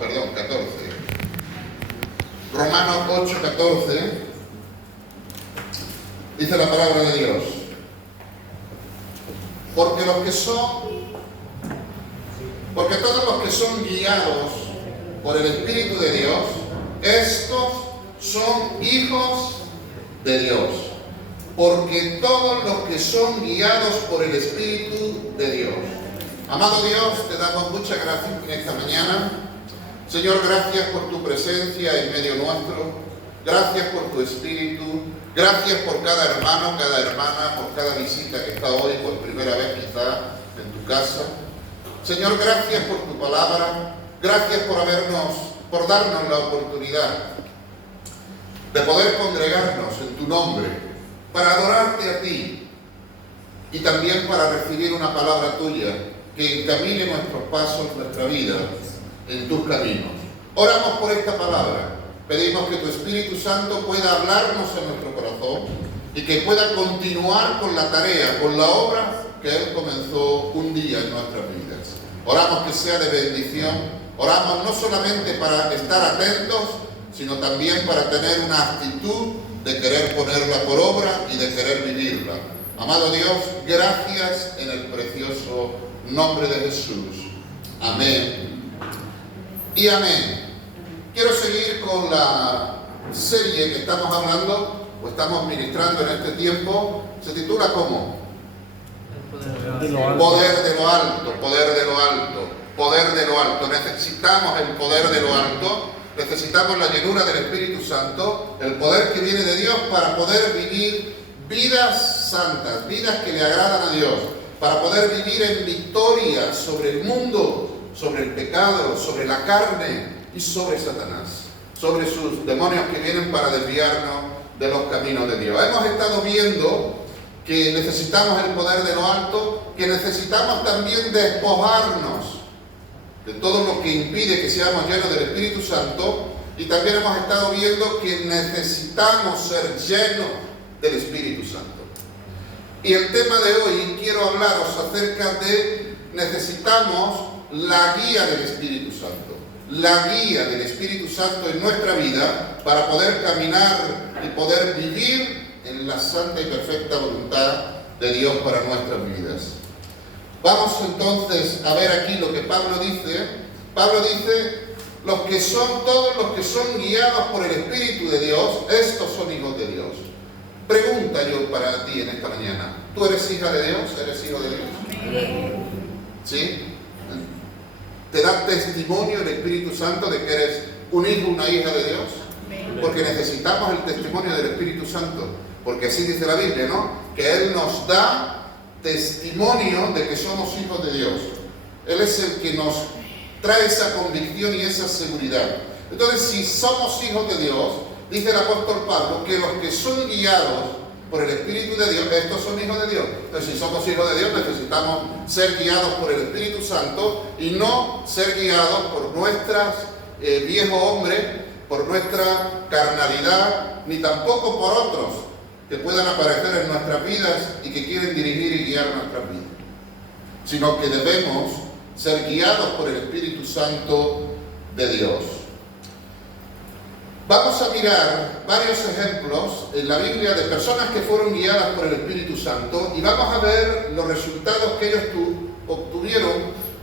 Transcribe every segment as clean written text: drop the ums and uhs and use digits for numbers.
perdón, 14. Romanos 8, 14. Dice la palabra de Dios. Porque todos los que son guiados por el Espíritu de Dios, estos son hijos de Dios. Porque todos los que son guiados por el Espíritu de Dios. Amado Dios, te damos muchas gracias en esta mañana. Señor, gracias por tu presencia en medio nuestro. Gracias por tu Espíritu. Gracias por cada hermano, cada hermana, por cada visita que está hoy por primera vez quizá en tu casa. Señor, gracias por tu palabra. Gracias por darnos la oportunidad de poder congregarnos en tu nombre para adorarte a ti y también para recibir una palabra tuya que encamine nuestros pasos, nuestra vida en tus caminos. Oramos por esta palabra. Pedimos que tu Espíritu Santo pueda hablarnos en nuestro corazón y que pueda continuar con la tarea, con la obra que Él comenzó un día en nuestras vidas. Oramos que sea de bendición. Oramos no solamente para estar atentos, sino también para tener una actitud de querer ponerla por obra y de querer vivirla. Amado Dios, gracias en el precioso nombre de Jesús. Amén y amén. Quiero seguir con la serie que estamos hablando o estamos ministrando en este tiempo. Se titula ¿cómo? Poder de lo alto, poder de lo alto, poder de lo alto. Necesitamos el poder de lo alto, necesitamos la llenura del Espíritu Santo, el poder que viene de Dios para poder vivir vidas santas, vidas que le agradan a Dios, para poder vivir en victoria sobre el mundo, sobre el pecado, sobre la carne y sobre Satanás, sobre sus demonios que vienen para desviarnos de los caminos de Dios. Hemos estado viendo que necesitamos el poder de lo alto, que necesitamos también despojarnos de todo lo que impide que seamos llenos del Espíritu Santo, y también hemos estado viendo que necesitamos ser llenos del Espíritu Santo. Y el tema de hoy quiero hablaros acerca de necesitamos la guía del Espíritu Santo. La guía del Espíritu Santo en nuestra vida para poder caminar y poder vivir en la santa y perfecta voluntad de Dios para nuestras vidas. Vamos entonces a ver aquí lo que Pablo dice. Pablo dice, todos los que son guiados por el Espíritu de Dios, estos son hijos de Dios. Pregunta yo para ti en esta mañana, ¿tú eres hija de Dios? ¿Eres hijo de Dios? ¿Sí? ¿Te da testimonio el Espíritu Santo de que eres un hijo, una hija de Dios? Porque necesitamos el testimonio del Espíritu Santo, porque así dice la Biblia, ¿no? Que Él nos da testimonio de que somos hijos de Dios. Él es el que nos trae esa convicción y esa seguridad. Entonces, si somos hijos de Dios, dice el apóstol Pablo, que los que son guiados por el Espíritu de Dios, estos son hijos de Dios. Entonces, si somos hijos de Dios, necesitamos ser guiados por el Espíritu Santo y no ser guiados por nuestras viejo hombre, por nuestra carnalidad, ni tampoco por otros que puedan aparecer en nuestras vidas y que quieren dirigir y guiar nuestras vidas, sino que debemos ser guiados por el Espíritu Santo de Dios. Vamos a mirar varios ejemplos en la Biblia de personas que fueron guiadas por el Espíritu Santo y vamos a ver los resultados que ellos obtuvieron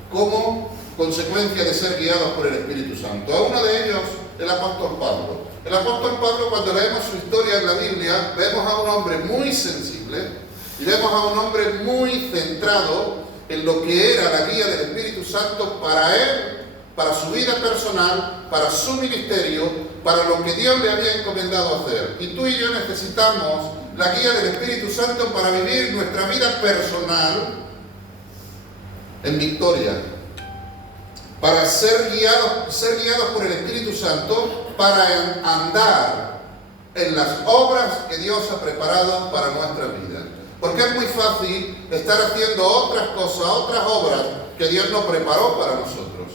como consecuencia de ser guiados por el Espíritu Santo. A uno de ellos, el apóstol Pablo. El apóstol Pablo, cuando leemos su historia en la Biblia, vemos a un hombre muy sensible y vemos a un hombre muy centrado en lo que era la guía del Espíritu Santo para él, para su vida personal, para su ministerio, para lo que Dios le había encomendado hacer. Y tú y yo necesitamos la guía del Espíritu Santo para vivir nuestra vida personal en victoria, para ser guiados por el Espíritu Santo, para andar en las obras que Dios ha preparado para nuestra vida. Porque es muy fácil estar haciendo otras cosas, otras obras que Dios nos preparó para nosotros.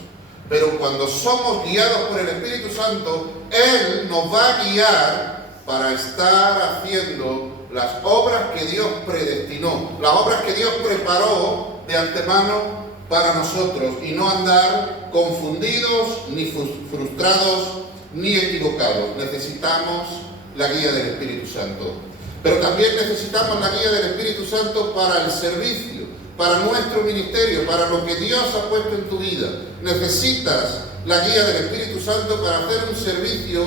Pero cuando somos guiados por el Espíritu Santo, Él nos va a guiar para estar haciendo las obras que Dios predestinó, las obras que Dios preparó de antemano para nosotros, y no andar confundidos, ni frustrados, ni equivocados. Necesitamos la guía del Espíritu Santo. Pero también necesitamos la guía del Espíritu Santo para el servicio, para nuestro ministerio, para lo que Dios ha puesto en tu vida. Necesitas la guía del Espíritu Santo para hacer un servicio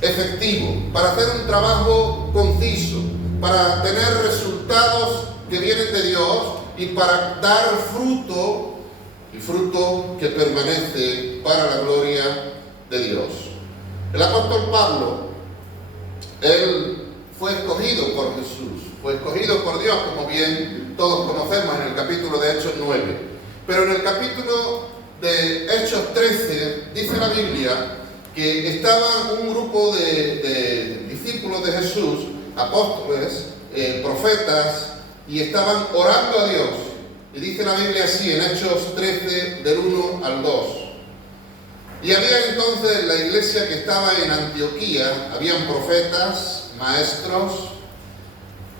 efectivo, para hacer un trabajo conciso, para tener resultados que vienen de Dios y para dar fruto, el fruto que permanece para la gloria de Dios. El apóstol Pablo, él fue escogido por Jesús, fue escogido por Dios, como bien todos conocemos en el capítulo de Hechos 9. Pero en el capítulo de Hechos 13 dice la Biblia que estaba un grupo de discípulos de Jesús, apóstoles, profetas, y estaban orando a Dios. Y dice la Biblia así en Hechos 13, del 1 al 2. Y había entonces la iglesia que estaba en Antioquía, habían profetas, maestros,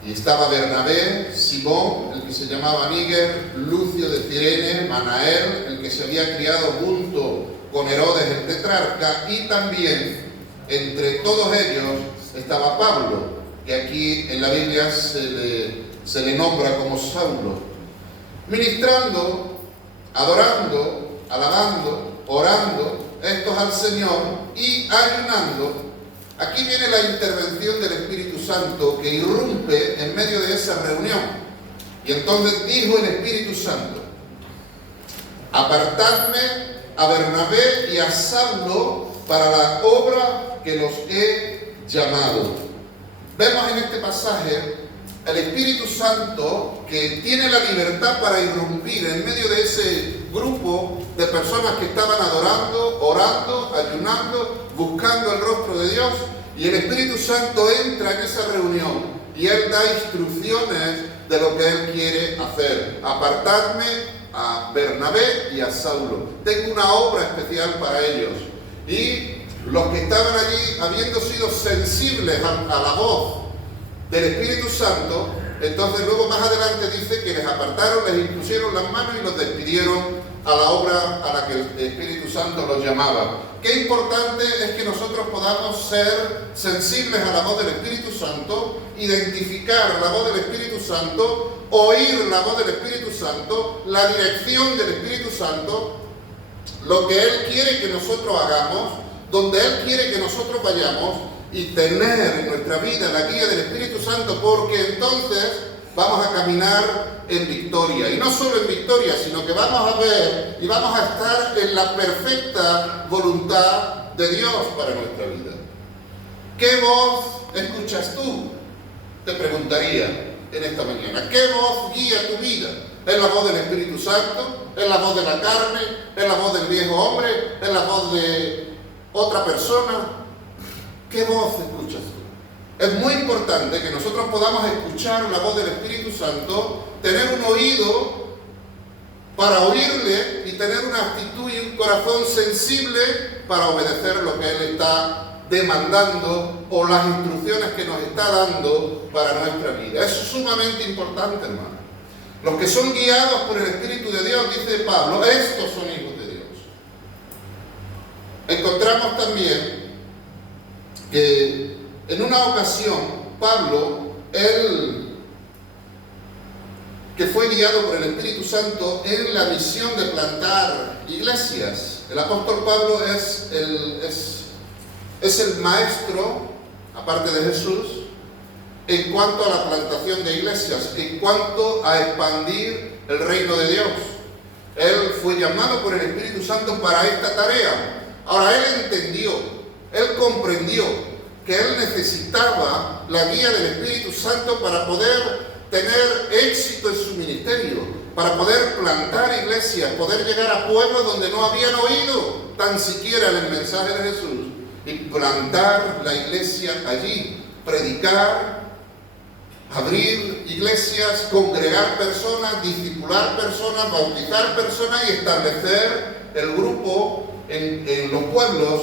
y estaba Bernabé, Simón, el que se llamaba Níger, Lucio de Cirene, Manael, el que se había criado junto con Herodes el tetrarca, y también entre todos ellos estaba Pablo, que aquí en la Biblia se le nombra como Saulo, ministrando, adorando, alabando, orando, estos al Señor y ayunando. Aquí viene la intervención del Espíritu Santo que irrumpe en medio de esa reunión. Y entonces dijo el Espíritu Santo: apartadme a Bernabé y a Saulo para la obra que los he llamado. Vemos en este pasaje el Espíritu Santo que tiene la libertad para irrumpir en medio de ese grupo de personas que estaban adorando, orando, ayunando, buscando el rostro de Dios, y el Espíritu Santo entra en esa reunión y Él da instrucciones de lo que Él quiere hacer. Apartadme a Bernabé y a Saulo. Tengo una obra especial para ellos. Y los que estaban allí, habiendo sido sensibles a la voz del Espíritu Santo, entonces luego más adelante dice que les apartaron, les impusieron las manos y los despidieron a la obra a la que el Espíritu Santo los llamaba. Qué importante es que nosotros podamos ser sensibles a la voz del Espíritu Santo, identificar la voz del Espíritu Santo, oír la voz del Espíritu Santo, la dirección del Espíritu Santo, lo que Él quiere que nosotros hagamos, donde Él quiere que nosotros vayamos, y tener en nuestra vida la guía del Espíritu Santo, porque entonces vamos a caminar en victoria. Y no solo en victoria, sino que vamos a ver y vamos a estar en la perfecta voluntad de Dios para nuestra vida. ¿Qué voz escuchas tú? Te preguntaría en esta mañana. ¿Qué voz guía tu vida? ¿Es la voz del Espíritu Santo? ¿Es la voz de la carne? ¿Es la voz del viejo hombre? ¿Es la voz de otra persona? ¿Qué voz escuchas tú? Es muy importante que nosotros podamos escuchar la voz del Espíritu Santo, tener un oído para oírle y tener una actitud y un corazón sensible para obedecer lo que Él está demandando o las instrucciones que nos está dando para nuestra vida. Eso es sumamente importante, hermano. Los que son guiados por el Espíritu de Dios, dice Pablo, estos son hijos de Dios. Encontramos también que en una ocasión Pablo, él que fue guiado por el Espíritu Santo en la misión de plantar iglesias. El apóstol Pablo es el maestro, aparte de Jesús, en cuanto a la plantación de iglesias, en cuanto a expandir el reino de Dios. Él fue llamado por el Espíritu Santo para esta tarea. Ahora, él entendió, él comprendió que él necesitaba la guía del Espíritu Santo para poder tener éxito en su ministerio, para poder plantar iglesias, poder llegar a pueblos donde no habían oído tan siquiera el mensaje de Jesús, y plantar la iglesia allí, predicar, abrir iglesias, congregar personas, discipular personas, bautizar personas y establecer el grupo en los pueblos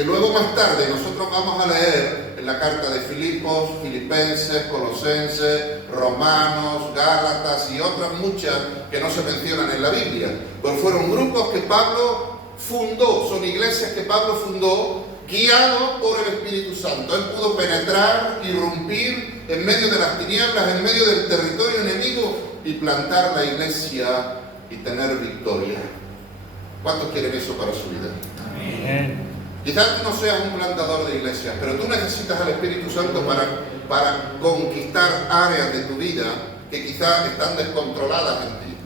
que luego más tarde nosotros vamos a leer en la carta de Filipos, Filipenses, Colosenses, Romanos, Gálatas y otras muchas que no se mencionan en la Biblia. Pero fueron grupos que Pablo fundó, son iglesias que Pablo fundó, guiado por el Espíritu Santo. Él pudo penetrar, irrumpir en medio de las tinieblas, en medio del territorio enemigo y plantar la iglesia y tener victoria. ¿Cuántos quieren eso para su vida? Amén. Quizás tú no seas un plantador de iglesias, pero tú necesitas al Espíritu Santo para conquistar áreas de tu vida que quizás están descontroladas en ti,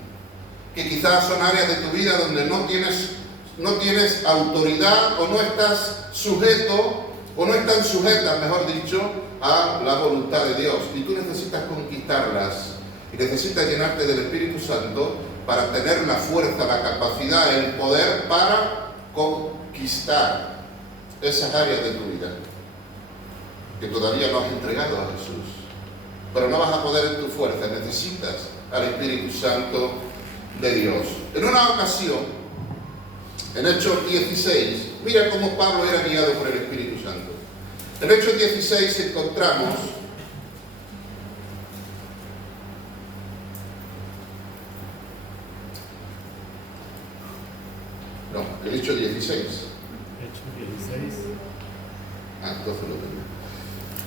que quizás son áreas de tu vida donde no tienes autoridad o no estás sujeto o no están sujetas, mejor dicho, a la voluntad de Dios, y tú necesitas conquistarlas y necesitas llenarte del Espíritu Santo para tener la fuerza, la capacidad, el poder para conquistar esas áreas de tu vida que todavía no has entregado a Jesús. Pero no vas a poder en tu fuerza, necesitas al Espíritu Santo de Dios. En una ocasión, en Hechos 16, mira cómo Pablo era guiado por el Espíritu Santo. En Hechos 16 encontramos el Hechos 16. Hechos 16. Entonces lo tengo.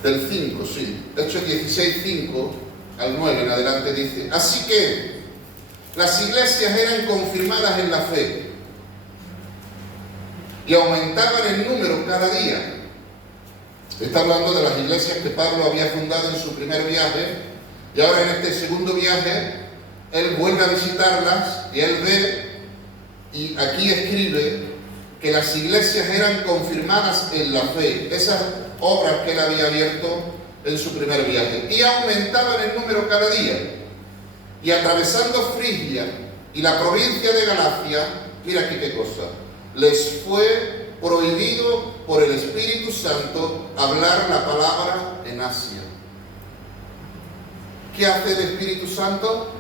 Del 5, sí. Hechos 16, 5 al 9 en adelante dice: así que las iglesias eran confirmadas en la fe y aumentaban en número cada día. Está hablando de las iglesias que Pablo había fundado en su primer viaje, y ahora en este segundo viaje él vuelve a visitarlas y él ve, y aquí escribe que las iglesias eran confirmadas en la fe, esas obras que él había abierto en su primer viaje, y aumentaban en número cada día. Y atravesando Frigia y la provincia de Galacia, mira aquí qué cosa, les fue prohibido por el Espíritu Santo hablar la palabra en Asia. ¿Qué hace el Espíritu Santo?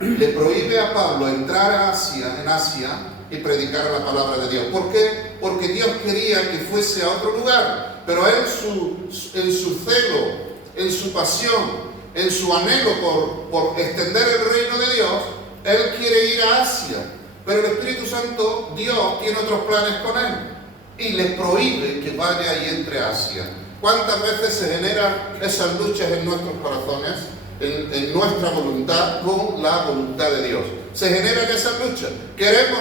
Le prohíbe a Pablo entrar a en Asia y predicar la palabra de Dios. ¿Por qué? Porque Dios quería que fuese a otro lugar, pero él en su celo, en su pasión, en su anhelo por extender el reino de Dios, él quiere ir a Asia. Pero el Espíritu Santo, Dios, tiene otros planes con él y le prohíbe que vaya y entre a Asia. ¿Cuántas veces se generan esas luchas en nuestros corazones, en nuestra voluntad con la voluntad de Dios? Se generan esas luchas.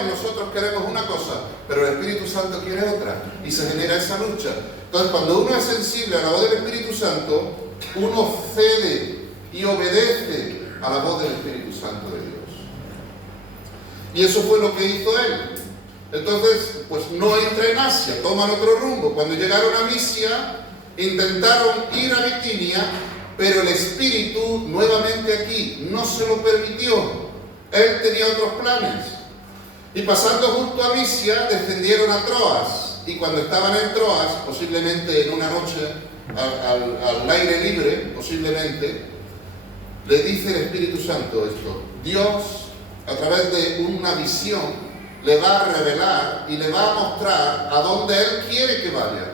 Nosotros queremos una cosa, pero el Espíritu Santo quiere otra, y se genera esa lucha. Entonces, cuando uno es sensible a la voz del Espíritu Santo, uno cede y obedece a la voz del Espíritu Santo de Dios. Y eso fue lo que hizo él. Entonces, pues no entra en Asia, toman otro rumbo. Cuando llegaron a Misia, intentaron ir a Bitinia, pero el Espíritu, nuevamente aquí, no se lo permitió. Él tenía otros planes. Y pasando junto a Misia, descendieron a Troas. Y cuando estaban en Troas, posiblemente en una noche al aire libre, posiblemente, le dice el Espíritu Santo esto: Dios, a través de una visión, le va a revelar y le va a mostrar a dónde Él quiere que vaya.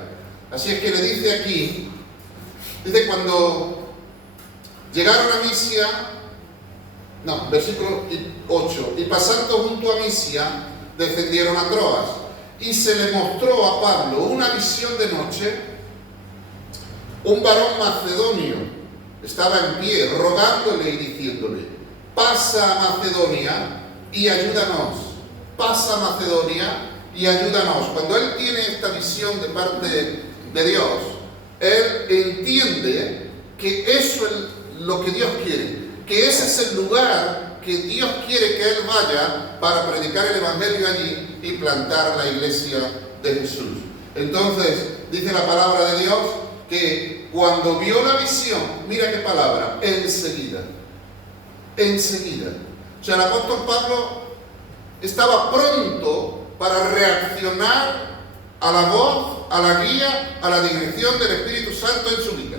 Así es que le dice aquí, dice cuando llegaron a Misia, versículo 8, y pasando junto a Misia, descendieron a Troas, y se le mostró a Pablo una visión de noche. Un varón macedonio estaba en pie, rogándole y diciéndole: pasa a Macedonia y ayúdanos. Pasa a Macedonia y ayúdanos. Cuando él tiene esta visión de parte de Dios, él entiende que eso es lo que Dios quiere, que ese es el lugar que Dios quiere que él vaya para predicar el Evangelio allí y plantar la iglesia de Jesús. Entonces, dice la palabra de Dios que cuando vio la visión, mira qué palabra, enseguida. O sea, el apóstol Pablo estaba pronto para reaccionar a la voz, a la guía, a la dirección del Espíritu Santo en su vida.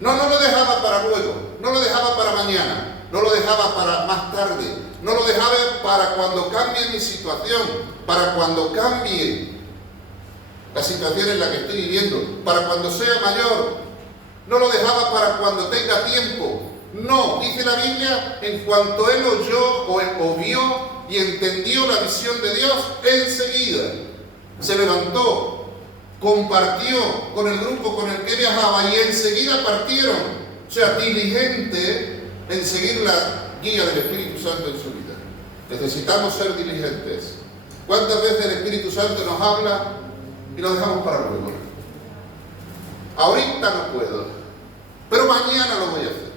No lo dejaba para luego, no lo dejaba para mañana, no lo dejaba para más tarde, no lo dejaba para cuando cambie mi situación, para cuando cambie la situación en la que estoy viviendo, para cuando sea mayor. No lo dejaba para cuando tenga tiempo. No, dice la Biblia, en cuanto él oyó o vio y entendió la visión de Dios, enseguida se levantó, compartió con el grupo con el que viajaba y enseguida partieron. O sea, diligente en seguir la guía del Espíritu Santo en su vida. Necesitamos ser diligentes. ¿Cuántas veces el Espíritu Santo nos habla y lo dejamos para luego? Ahorita no puedo, pero mañana lo voy a hacer.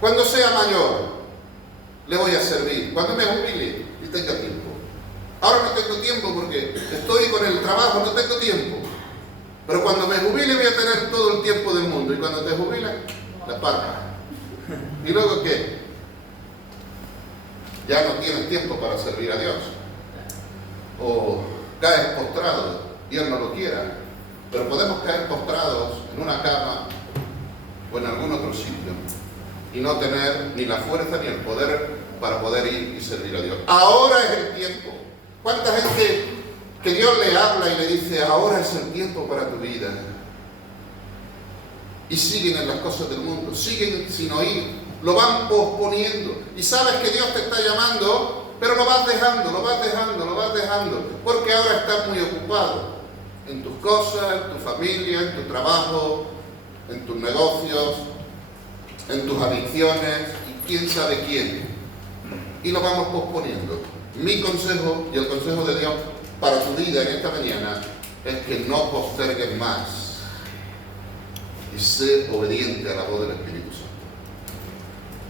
Cuando sea mayor, le voy a servir. Cuando me jubile y tenga tiempo. Ahora no tengo tiempo porque estoy con el trabajo, no tengo tiempo. Pero cuando me jubile voy a tener todo el tiempo del mundo. Y cuando te jubilas, la paga. ¿Y luego qué? Ya no tienes tiempo para servir a Dios. O caes postrado, Dios no lo quiera. Pero podemos caer postrados en una cama o en algún otro sitio y no tener ni la fuerza ni el poder para poder ir y servir a Dios. Ahora es el tiempo. ¿Cuánta gente que Dios le habla y le dice, ahora es el tiempo para tu vida? Y siguen en las cosas del mundo, siguen sin oír, lo van posponiendo. Y sabes que Dios te está llamando, pero lo vas dejando, porque ahora estás muy ocupado en tus cosas, en tu familia, en tu trabajo, en tus negocios, en tus adicciones y quién sabe quién. Y lo vamos posponiendo. Mi consejo y el consejo de Dios para tu vida en esta mañana es que no postergues más y sé obediente a la voz del Espíritu Santo.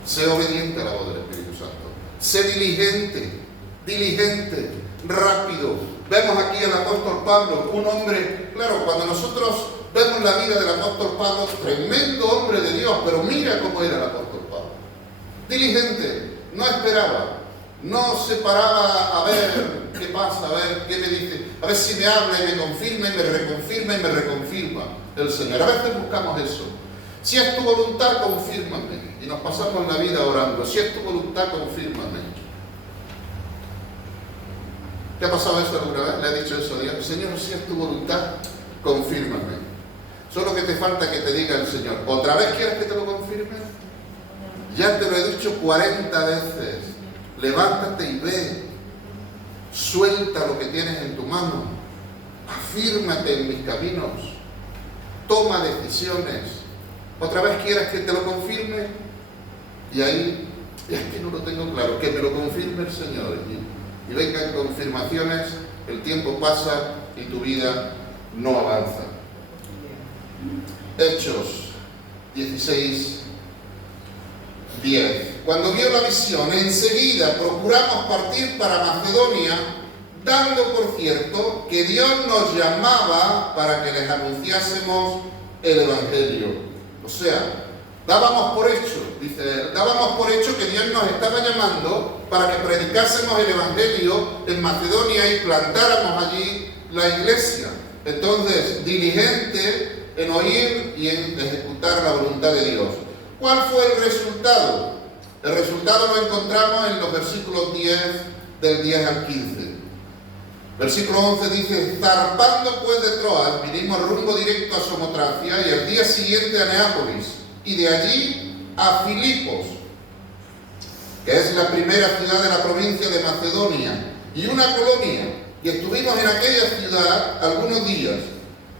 Sé obediente a la voz del Espíritu Santo. Sé diligente, rápido. Vemos aquí al apóstol Pablo, un hombre, claro, cuando nosotros vemos la vida del apóstol Pablo, tremendo hombre de Dios, pero mira cómo era el apóstol Pablo. Diligente, no esperaba, no se paraba a ver qué pasa, a ver qué me dice, a ver si me habla y me confirma y me reconfirma el Señor. A veces buscamos eso. Si es tu voluntad, confírmame. Y nos pasamos la vida orando. Si es tu voluntad, confírmame. ¿Te ha pasado eso alguna vez? ¿Le ha dicho eso a Dios? Señor, si es tu voluntad, confírmame. Solo que te falta que te diga el Señor, ¿otra vez quieres que te lo confirme? Ya te lo he dicho 40 veces. Levántate y ve. Suelta lo que tienes en tu mano. Afírmate en mis caminos. Toma decisiones. ¿Otra vez quieres que te lo confirme? Y ahí, es que no lo tengo claro, que me lo confirme el Señor. Y vengan confirmaciones, el tiempo pasa y tu vida no avanza. Hechos 16, 10. Cuando vio la visión, enseguida procuramos partir para Macedonia, dando por cierto que Dios nos llamaba para que les anunciásemos el Evangelio. O sea, dábamos por hecho que Dios nos estaba llamando para que predicásemos el Evangelio en Macedonia y plantáramos allí la iglesia. Entonces, diligente en oír y en ejecutar la voluntad de Dios. ¿Cuál fue el resultado? El resultado lo encontramos en los versículos 10, del 10 al 15. Versículo 11 dice, zarpando pues de Troas, vinimos rumbo directo a Samotracia y al día siguiente a Neápolis, y de allí a Filipos, que es la primera ciudad de la provincia de Macedonia, y una colonia, y estuvimos en aquella ciudad algunos días,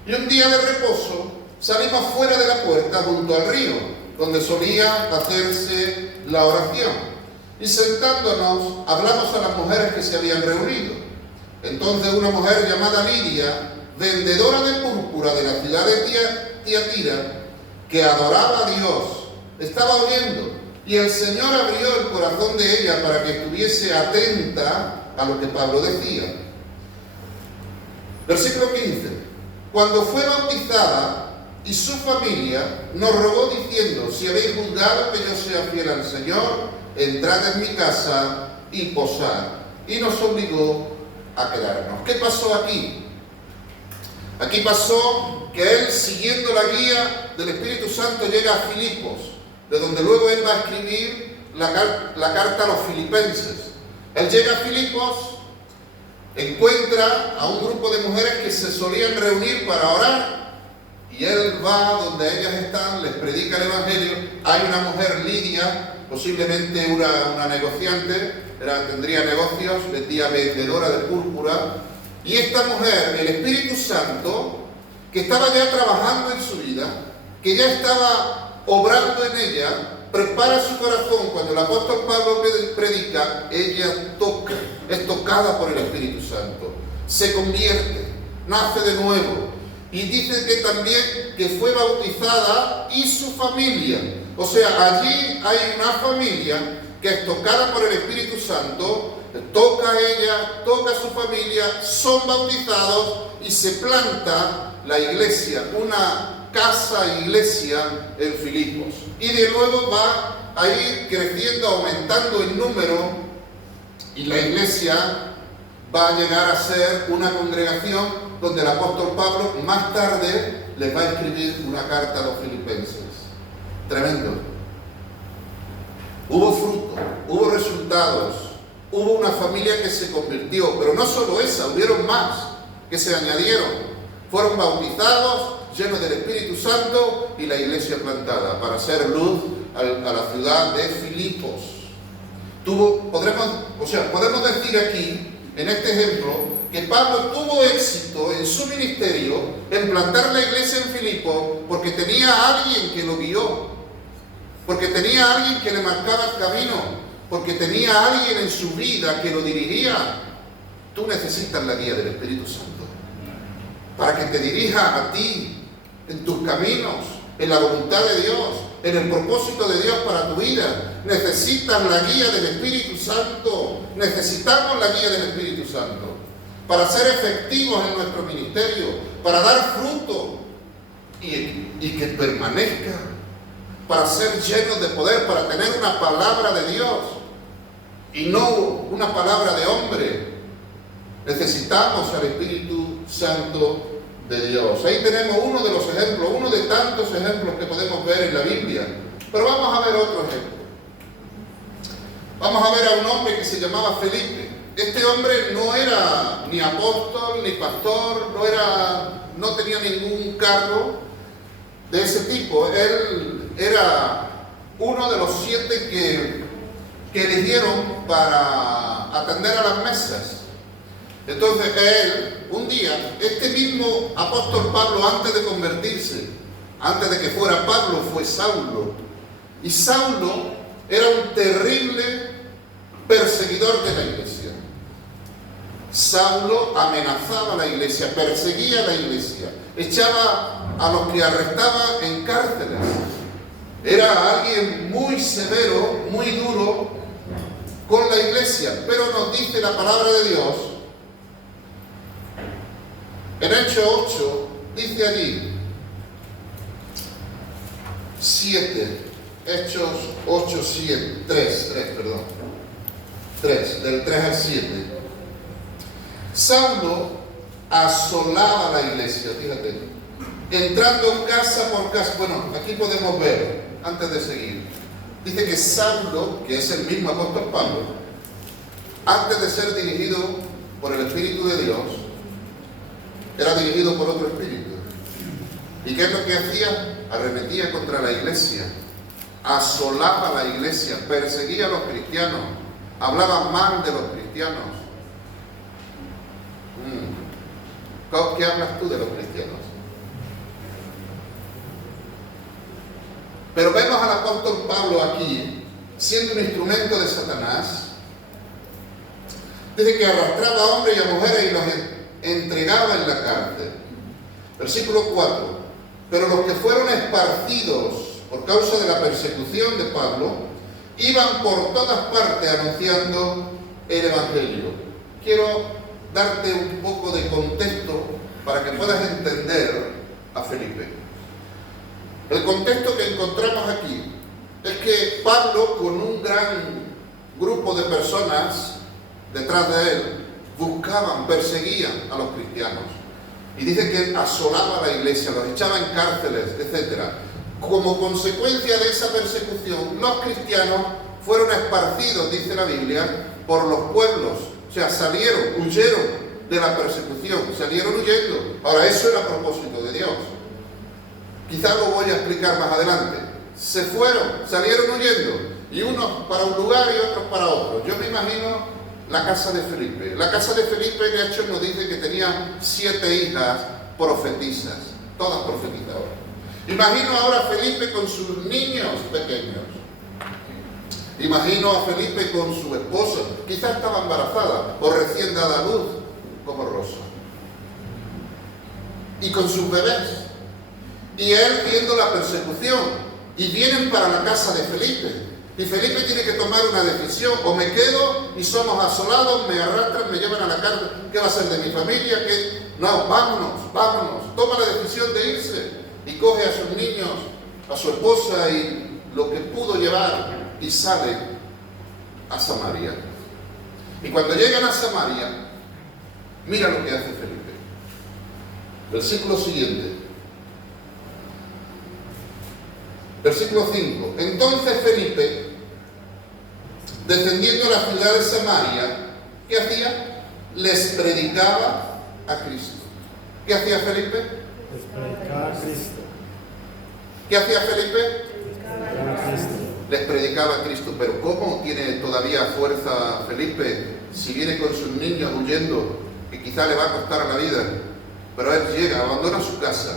y un día de reposo salimos fuera de la puerta junto al río, donde solía hacerse la oración, y sentándonos hablamos a las mujeres que se habían reunido. Entonces una mujer llamada Lidia, vendedora de púrpura de la ciudad de Tiatira, que adoraba a Dios, estaba oyendo, y el Señor abrió el corazón de ella para que estuviese atenta a lo que Pablo decía. Versículo 15. Cuando fue bautizada y su familia nos rogó diciendo, si habéis juzgado que yo sea fiel al Señor, entrad en mi casa y posad. Y nos obligó a quedarnos. ¿Qué pasó aquí? Aquí pasó que él, siguiendo la guía del Espíritu Santo, llega a Filipos, de donde luego él va a escribir la carta a los filipenses. Él llega a Filipos encuentra a un grupo de mujeres que se solían reunir para orar, y él va donde ellas están, les predica el Evangelio. Hay una mujer, Lidia, posiblemente una negociante, tendría negocios, vendedora de púrpura, y esta mujer, el Espíritu Santo, que estaba ya trabajando en su vida, que ya estaba obrando en ella, prepara su corazón. Cuando el apóstol Pablo predica, ella toca, es tocada por el Espíritu Santo, se convierte, nace de nuevo, y dice que también que fue bautizada y su familia. O sea, allí hay una familia que es tocada por el Espíritu Santo, toca a ella, toca a su familia, son bautizados y se planta la iglesia, una casa iglesia en Filipos. Y de luego va a ir creciendo, aumentando en número, y la iglesia va a llegar a ser una congregación donde el apóstol Pablo más tarde les va a escribir una carta a los filipenses. Tremendo. Hubo fruto, hubo resultados, hubo una familia que se convirtió, pero no solo esa, hubieron más que se añadieron. Fueron bautizados, llenos del Espíritu Santo, y la iglesia plantada para hacer luz a la ciudad de Filipos. Podemos decir aquí, en este ejemplo, que Pablo tuvo éxito en su ministerio en plantar la iglesia en Filipos porque tenía a alguien que lo guió, porque tenía a alguien que le marcaba el camino, porque tenía a alguien en su vida que lo dirigía. Tú necesitas la guía del Espíritu Santo para que te dirija a ti en tus caminos, en la voluntad de Dios, en el propósito de Dios para tu vida. Necesitas la guía del Espíritu Santo. Necesitamos la guía del Espíritu Santo para ser efectivos en nuestro ministerio, para dar fruto y que permanezca, para ser llenos de poder, para tener una palabra de Dios y no una palabra de hombre. Necesitamos al Espíritu Santo de Dios. Ahí tenemos uno de los ejemplos, uno de tantos ejemplos que podemos ver en la Biblia. Pero vamos a ver otro ejemplo. Vamos a ver a un hombre que se llamaba Felipe. Este hombre no era ni apóstol, ni pastor, no tenía ningún cargo de ese tipo. Él era uno de los 7 que eligieron para atender a las mesas. Entonces él, un día, este mismo apóstol Pablo, antes de convertirse, antes de que fuera Pablo, fue Saulo. Y Saulo era un terrible perseguidor de la iglesia. Saulo amenazaba a la iglesia, perseguía a la iglesia, echaba a los que arrestaba en cárceles. Era alguien muy severo, muy duro con la iglesia. Pero nos dice la palabra de Dios, en Hechos 8, dice allí, 7, Hechos 8, 7, 3, del 3 al 7. Saulo asolaba la iglesia, fíjate, entrando casa por casa. Bueno, aquí podemos ver, antes de seguir, dice que Saulo, que es el mismo apóstol Pablo, antes de ser dirigido por el Espíritu de Dios, era dirigido por otro espíritu. ¿Y qué es lo que hacía? Arremetía contra la iglesia, asolaba la iglesia, perseguía a los cristianos, hablaba mal de los cristianos. ¿Qué hablas tú de los cristianos? Pero vemos al apóstol Pablo aquí, siendo un instrumento de Satanás. Dice que arrastraba a hombres y a mujeres y los entregaba en la cárcel. Versículo 4. Pero los que fueron esparcidos por causa de la persecución de Pablo, iban por todas partes anunciando el Evangelio. Quiero darte un poco de contexto para que puedas entender a Felipe. El contexto que encontramos aquí es que Pablo, con un gran grupo de personas detrás de él, perseguían a los cristianos. Y dice que asolaba a la iglesia, los echaba en cárceles, etc. Como consecuencia de esa persecución, los cristianos fueron esparcidos, dice la Biblia, por los pueblos. sea, salieron, huyeron de la persecución, salieron huyendo. Ahora, eso era a propósito de Dios. Quizás lo voy a explicar más adelante. Se fueron, salieron huyendo, y unos para un lugar y otros para otro. Yo me imagino la casa de Felipe. La casa de Felipe, de hecho, nos dice que tenía 7 hijas profetisas, todas profetizadoras. Imagino ahora a Felipe con sus niños pequeños. Imagino a Felipe con su esposa, quizás estaba embarazada o recién dada a luz, como Rosa. Y con sus bebés. Y él viendo la persecución. Y vienen para la casa de Felipe. Y Felipe tiene que tomar una decisión: o me quedo y somos asolados, me arrastran, me llevan a la cárcel, ¿qué va a ser de mi familia? No, vámonos, vámonos. Toma la decisión de irse y coge a sus niños, a su esposa y lo que pudo llevar, y sale a Samaria. Y cuando llegan a Samaria, mira lo que hace Felipe. Versículo siguiente. Versículo 5. Entonces Felipe, descendiendo a la ciudad de Samaria, ¿qué hacía? Les predicaba a Cristo. ¿Qué hacía Felipe? Les predicaba a Cristo. ¿Qué hacía Felipe? Predicaba a Cristo. Les predicaba a Cristo. Pero ¿cómo tiene todavía fuerza Felipe si viene con sus niños huyendo, que quizá le va a costar la vida? Pero él llega, abandona su casa,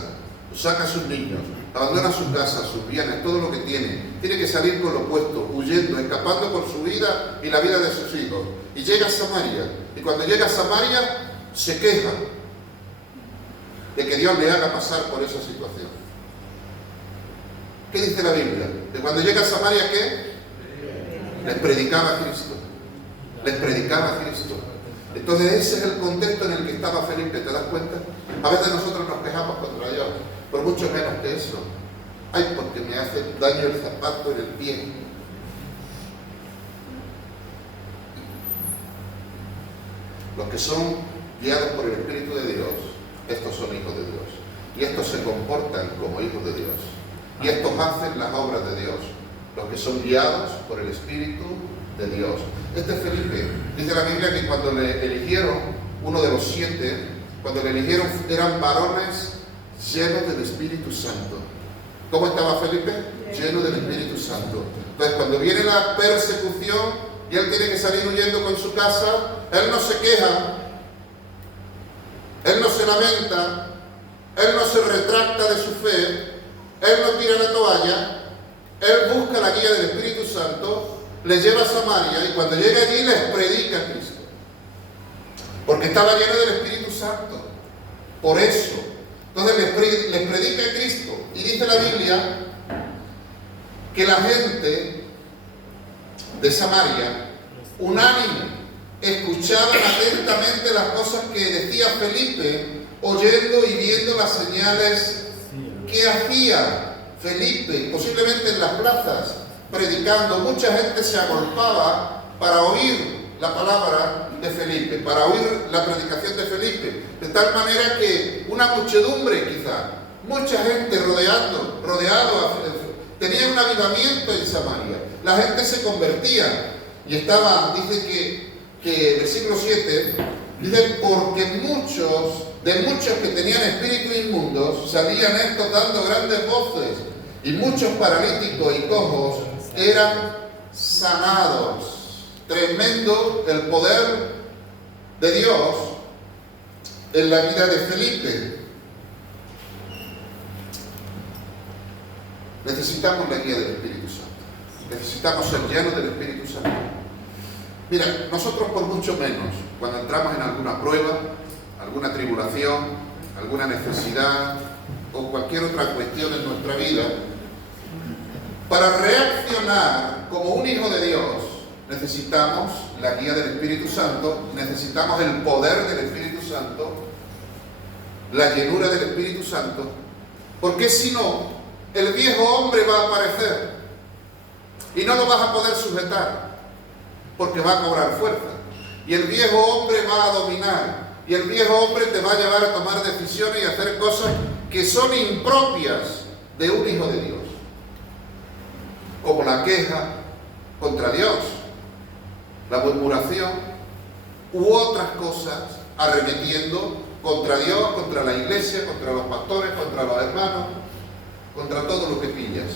saca a sus niños, abandona su casa, sus bienes, todo lo que tiene. Tiene que salir con lo puesto, huyendo, escapando por su vida y la vida de sus hijos. Y llega a Samaria. Y cuando llega a Samaria, se queja de que Dios le haga pasar por esa situación. ¿Qué dice la Biblia? De cuando llega a Samaria, ¿qué? Les predicaba a Cristo. Les predicaba a Cristo. Entonces ese es el contexto en el que estaba Felipe, ¿te das cuenta? A veces nosotros nos quejamos contra Dios, por mucho menos que eso. Ay, porque me hace daño el zapato en el pie. Los que son guiados por el Espíritu de Dios, estos son hijos de Dios. Y estos se comportan como hijos de Dios. Y estos hacen las obras de Dios. Los que son guiados por el Espíritu de Dios. Este Felipe, dice la Biblia que cuando le eligieron, uno de los 7, cuando le eligieron, eran varones llenos del Espíritu Santo. ¿Cómo estaba Felipe? Lleno del Espíritu Santo. Entonces, cuando viene la persecución y él tiene que salir huyendo con su casa, él no se queja, él no se lamenta, él no se retracta de su fe, él no tira la toalla, él busca la guía del Espíritu Santo, les lleva a Samaria y cuando llega allí les predica a Cristo. Porque estaba lleno del Espíritu Santo. Por eso. Entonces les predica a Cristo. Y dice la Biblia que la gente de Samaria, unánime, escuchaban atentamente las cosas que decía Felipe, oyendo y viendo las señales que hacía Felipe, posiblemente en las plazas, predicando. Mucha gente se agolpaba para oír la palabra de Felipe, para oír la predicación de Felipe, de tal manera que una muchedumbre quizá, mucha gente rodeado, tenía un avivamiento en Samaria. La gente se convertía y estaba, dice que versículo 7, dice, porque de muchos que tenían espíritu inmundos, salían estos dando grandes voces, y muchos paralíticos y cojos eran sanados. Tremendo el poder de Dios en la vida de Felipe. Necesitamos la guía del Espíritu Santo. Necesitamos ser llenos del Espíritu Santo. Mira, nosotros por mucho menos, cuando entramos en alguna prueba, alguna tribulación, alguna necesidad o cualquier otra cuestión en nuestra vida, para reaccionar como un hijo de Dios, necesitamos la guía del Espíritu Santo, necesitamos el poder del Espíritu Santo, la llenura del Espíritu Santo, porque si no, el viejo hombre va a aparecer y no lo vas a poder sujetar, porque va a cobrar fuerza. Y el viejo hombre va a dominar, y el viejo hombre te va a llevar a tomar decisiones y a hacer cosas que son impropias de un hijo de Dios, como la queja contra Dios, la murmuración, u otras cosas, arremetiendo contra Dios, contra la iglesia, contra los pastores, contra los hermanos, contra todo lo que pillas.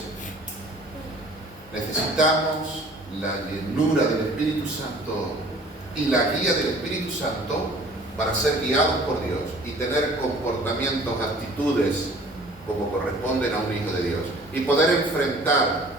Necesitamos la llenura del Espíritu Santo y la guía del Espíritu Santo para ser guiados por Dios y tener comportamientos, actitudes como corresponden a un hijo de Dios y poder enfrentar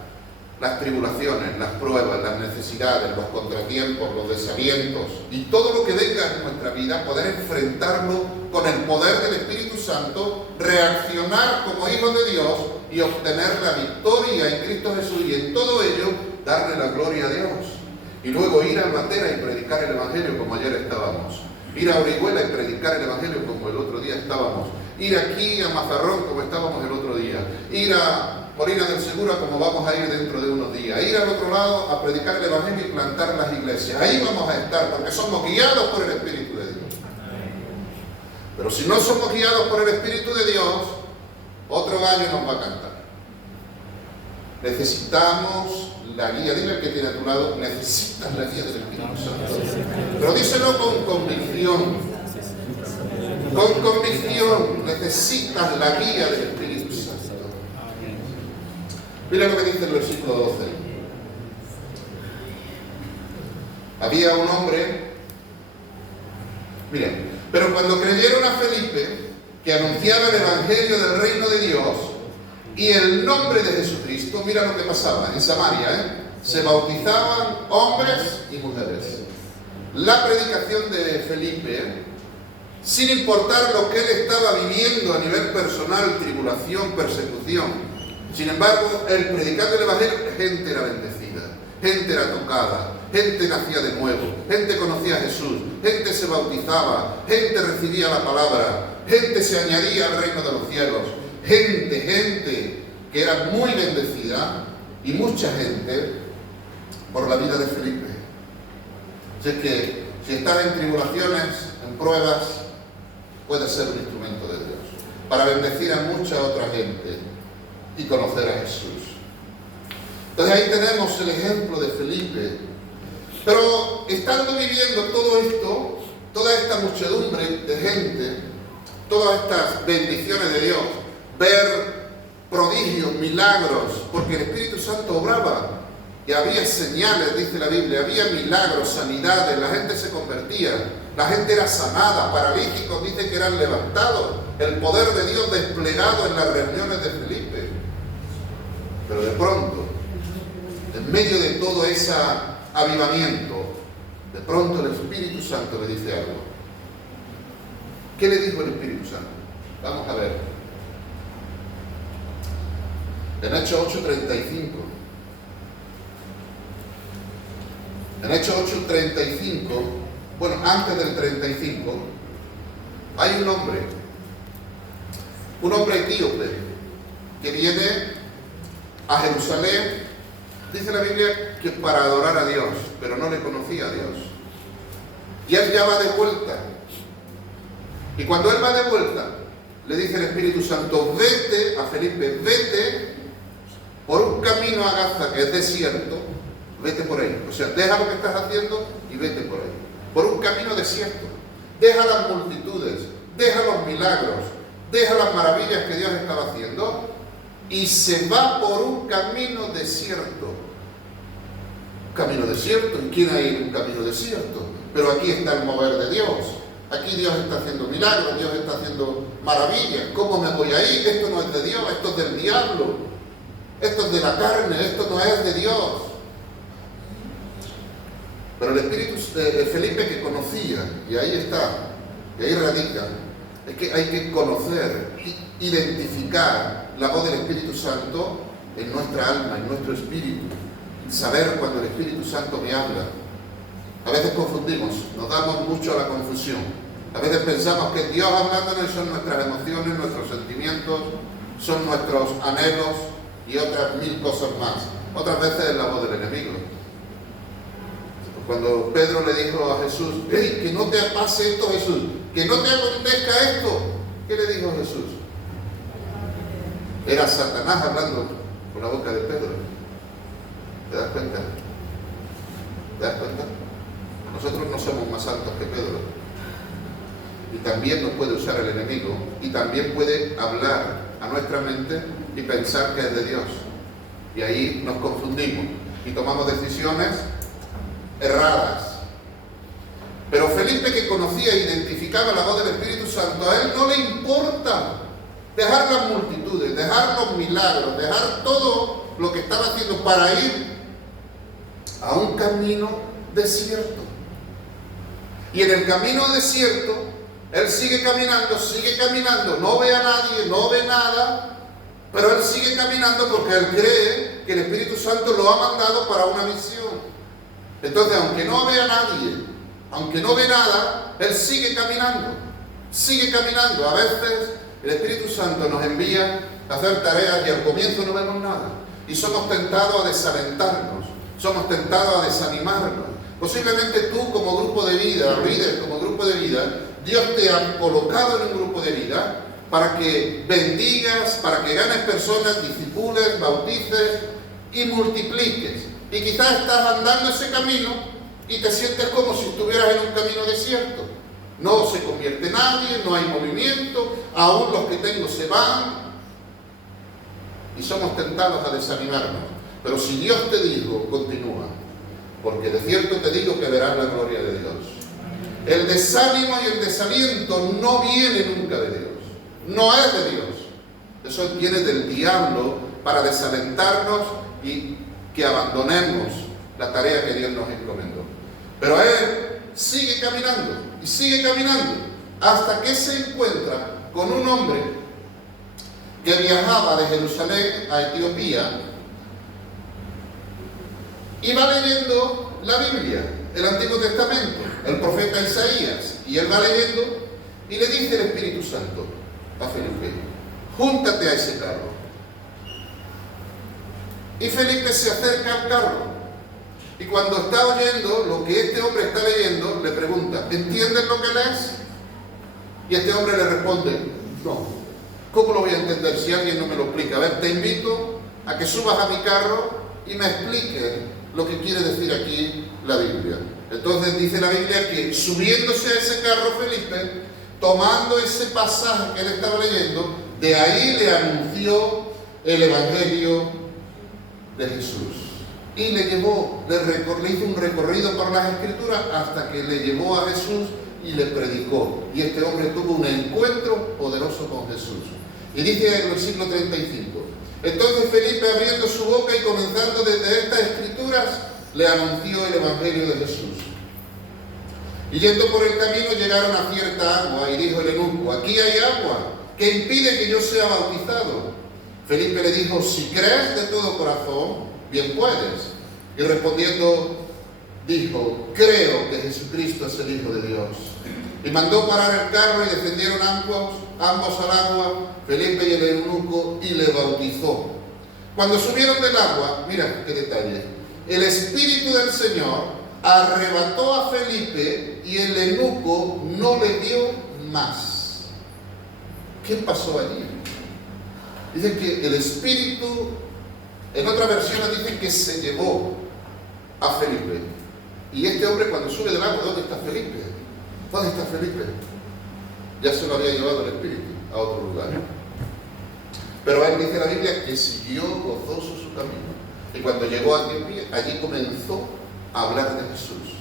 las tribulaciones, las pruebas, las necesidades, los contratiempos, los desalientos y todo lo que venga en nuestra vida, poder enfrentarlo con el poder del Espíritu Santo, reaccionar como hijos de Dios y obtener la victoria en Cristo Jesús y en todo ello darle la gloria a Dios. Y luego ir a Matera y predicar el Evangelio como ayer estábamos. Ir a Orihuela y predicar el Evangelio como el otro día estábamos. Ir aquí a Mazarrón como estábamos el otro día. Ir a Molina del Segura como vamos a ir dentro de unos días. Ir al otro lado a predicar el Evangelio y plantar las iglesias. Ahí vamos a estar porque somos guiados por el Espíritu de Dios. Pero si no somos guiados por el Espíritu de Dios, otro gallo nos va a cantar. Necesitamos la guía. Dile al que tiene a tu lado, necesitas la guía del Espíritu Santo. Pero díselo con convicción. Con convicción, necesitas la guía del Espíritu Santo. Mira lo que dice el versículo 12. Había un hombre, miren, pero cuando creyeron a Felipe, que anunciaba el Evangelio del reino de Dios y el nombre de Jesucristo, mira lo que pasaba en Samaria, se bautizaban hombres y mujeres. La predicación de Felipe, sin importar lo que él estaba viviendo a nivel personal, tribulación, persecución, sin embargo, el predicar del Evangelio, gente era bendecida, gente era tocada, gente nacía de nuevo, gente conocía a Jesús, gente se bautizaba, gente recibía la palabra, gente se añadía al reino de los cielos, gente que era muy bendecida y mucha gente por la vida de Felipe. Así que si estás en tribulaciones, en pruebas, puedes ser un instrumento de Dios para bendecir a mucha otra gente y conocer a Jesús. Entonces ahí tenemos el ejemplo de Felipe. Pero estando viviendo todo esto, toda esta muchedumbre de gente, todas estas bendiciones de Dios, ver prodigios, milagros, porque el Espíritu Santo obraba y había señales, dice la Biblia, había milagros, sanidades, la gente se convertía, la gente era sanada, paralíticos dice que eran levantados, el poder de Dios desplegado en las reuniones de Felipe. Pero de pronto, en medio de todo ese avivamiento, de pronto el Espíritu Santo le dice algo. ¿Qué le dijo el Espíritu Santo? Vamos a ver. En Hechos 8:35. En Hechos 8:35, bueno, antes del 35, hay un hombre etíope, que viene a Jerusalén, dice la Biblia, que para adorar a Dios, pero no le conocía a Dios. Y él ya va de vuelta. Y cuando él va de vuelta, le dice el Espíritu Santo, vete a Felipe, vete por un camino a Gaza que es desierto, vete por ahí. O sea, deja lo que estás haciendo y vete por ahí. Por un camino desierto. Deja las multitudes, deja los milagros, deja las maravillas que Dios estaba haciendo y se va por un camino desierto. Camino desierto, ¿y quién hay en un camino desierto? Pero aquí está el mover de Dios. Aquí Dios está haciendo milagros, Dios está haciendo maravillas. ¿Cómo me voy ahí? Esto no es de Dios, esto es del diablo. Esto es de la carne, esto no es de Dios. Pero el Espíritu de Felipe, que conocía, y ahí está, y ahí radica, es que hay que conocer, identificar la voz del Espíritu Santo en nuestra alma, en nuestro espíritu. Saber cuando el Espíritu Santo me habla. A veces confundimos, nos damos mucho a la confusión. A veces pensamos que Dios hablándonos son nuestras emociones, nuestros sentimientos, son nuestros anhelos y otras mil cosas más. Otras veces es la voz del enemigo. Cuando Pedro le dijo a Jesús, hey, que no te pase esto, Jesús, que no te acontezca esto, ¿qué le dijo Jesús? Era Satanás hablando con la boca de Pedro. ¿Te das cuenta? ¿Te das cuenta? Nosotros no somos más santos que Pedro. Y también nos puede usar el enemigo y también puede hablar a nuestra mente y pensar que es de Dios. Y ahí nos confundimos y tomamos decisiones erradas. Pero Felipe, que conocía e identificaba la voz del Espíritu Santo, a él no le importa dejar las multitudes, dejar los milagros, dejar todo lo que estaba haciendo para ir a un camino desierto. Y en el camino desierto, él sigue caminando, no ve a nadie, no ve nada, pero él sigue caminando porque él cree que el Espíritu Santo lo ha mandado para una misión. Entonces, aunque no ve a nadie, aunque no ve nada, él sigue caminando. A veces el Espíritu Santo nos envía a hacer tareas y al comienzo no vemos nada. Y somos tentados a desalentarnos, somos tentados a desanimarnos. Posiblemente tú como grupo de vida, líder como grupo de vida, Dios te ha colocado en un grupo de vida para que bendigas, para que ganes personas, discipules, bautices y multipliques. Y quizás estás andando ese camino y te sientes como si estuvieras en un camino desierto. No se convierte nadie, no hay movimiento, aún los que tengo se van. Y somos tentados a desanimarnos. Pero si Dios te dijo, continúa. Porque de cierto te digo que verás la gloria de Dios. El desánimo y el desaliento no viene nunca de Dios. No es de Dios. Eso viene del diablo para desalentarnos y que abandonemos la tarea que Dios nos encomendó. Pero él sigue caminando y sigue caminando hasta que se encuentra con un hombre que viajaba de Jerusalén a Etiopía y va leyendo la Biblia, el Antiguo Testamento, el profeta Isaías, y él va leyendo y le dice el Espíritu Santo a Felipe: júntate a ese carro. Y Felipe se acerca al carro y cuando está oyendo lo que este hombre está leyendo, le pregunta: ¿entiendes lo que lees? Y este hombre le responde: no. ¿Cómo lo voy a entender si alguien no me lo explica? A ver, te invito a que subas a mi carro y me expliques lo que quiere decir aquí la Biblia. Entonces dice la Biblia que subiéndose a ese carro Felipe, tomando ese pasaje que él estaba leyendo, de ahí le anunció el Evangelio de Jesús. Y le llevó, le hizo un recorrido por las Escrituras hasta que le llevó a Jesús y le predicó. Y este hombre tuvo un encuentro poderoso con Jesús. Y dice en el versículo 35: entonces Felipe, abriendo su boca y comenzando desde estas Escrituras, le anunció el Evangelio de Jesús. Y yendo por el camino llegaron a cierta agua y dijo el eunuco: aquí hay agua que impide que yo sea bautizado. Felipe le dijo: si crees de todo corazón, bien puedes. Y respondiendo dijo: creo que Jesucristo es el Hijo de Dios. Y mandó parar el carro y descendieron ambos al agua, Felipe y el eunuco, y le bautizó. Cuando subieron del agua, mira qué detalle, el Espíritu del Señor arrebató a Felipe y el eunuco no le dio más. ¿Qué pasó allí? Dicen que el Espíritu, en otras versiones dicen que se llevó a Felipe. Y este hombre cuando sube del agua, ¿dónde está Felipe? ¿Dónde está Felipe? Ya se lo había llevado el Espíritu a otro lugar. Pero ahí dice la Biblia que siguió gozoso su camino. Y cuando llegó a Etiopía, allí comenzó a hablar de Jesús.